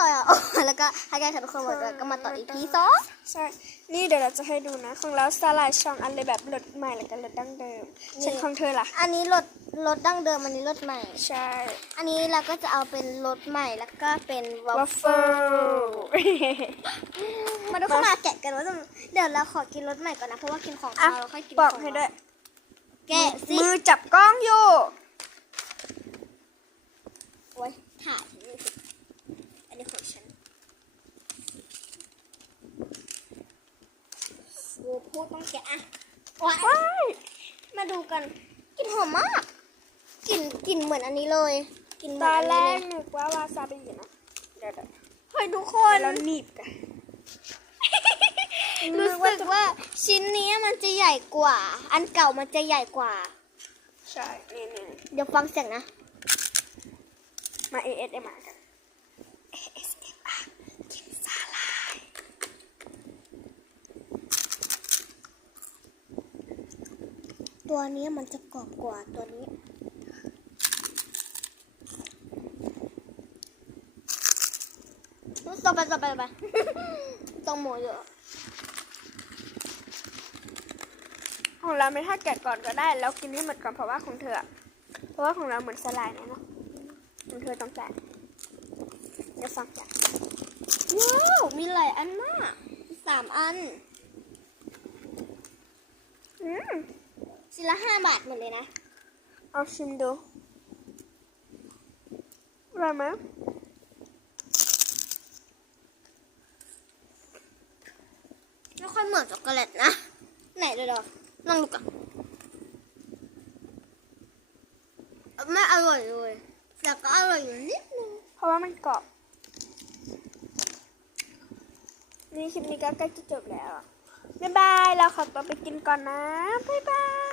ต่อยอะแล้วก็ให้กันค่ะทุกคนหมดแล้วก็มาต่ออีพีสองใช่ นี่เดี๋ยวเราจะให้ดูนะ ของเราสาหร่ายช่องอันเลยแบบรสใหม่แล้วก็รสดั้งเดิมเช่นของเธอล่ะ อันนี้รถรถดั้งเดิมอันนี้รถใหม่ ใช่ อันนี้เราก็จะเอาเป็นรถใหม่แล้วก็เป็นวอวัฟฟเฟิเฟิลลมาดูเข้ามาแกะกันว่าจะเดี๋ยวเราขอกินรถใหม่ก่อนนะเพราะว่ากินของอะคาวเราค่อยกินบอกของให้ด้วยแกะสิมือจับกล้องอยู่ โอ้ยถ่ายนี่สิอันนี้ของฉันโอ้ พูดต้องแกะอะว้ายมาดูกันกลินหอมมากกลิ่นกลิ่นเหมือนอันนี้เลยกลิ่นเหมืตอนออันนแรนี้กเลยนึกว่าวาซาบินะเดี๋ยวเฮ้ยทุกคๆนแล้วหนีบกัน รู้สึกว่าชิ้นนี้มันจะใหญ่กว่า อันเก่ามันจะใหญ่กว่า ใช่ นี่นี่เดี๋ยวฟังเสียงนะ มา ASMR กัน ASMR กินสาหร่าย ตัวนี้มันจะกรอบกว่าตัวนี้ ต่อไปต่อไปต่อไปต้องหมูเยอะของเราไม่ถ้าแกะก่อนก็ได้ แล้วกินให้หมดก่อนเพราะว่าของเธออะเพราะว่าของเราเหมือนสลายนะเนาะของเธอต้องจ่ายเดี๋ยวฟังจ้ะว้าวมีหลายอันมากมีสามอัน อืม ชิ้นละห้าบาทหมดเลยนะ เอาชิมดูอร่อยไหมไม่ค่อยเหมือนช็อกโกแลตนะ ไหนเดี๋ยวๆลองดูก่อนไม่อร่อยเลยแต่ก็อร่อยอยู่นิดนึงเพราะว่ามันกรอบนี่คลิปนี้ก็ใกล้จะจบแล้ว บ๊ายบาย เราขอตัวไปกินก่อนนะ บ๊ายบาย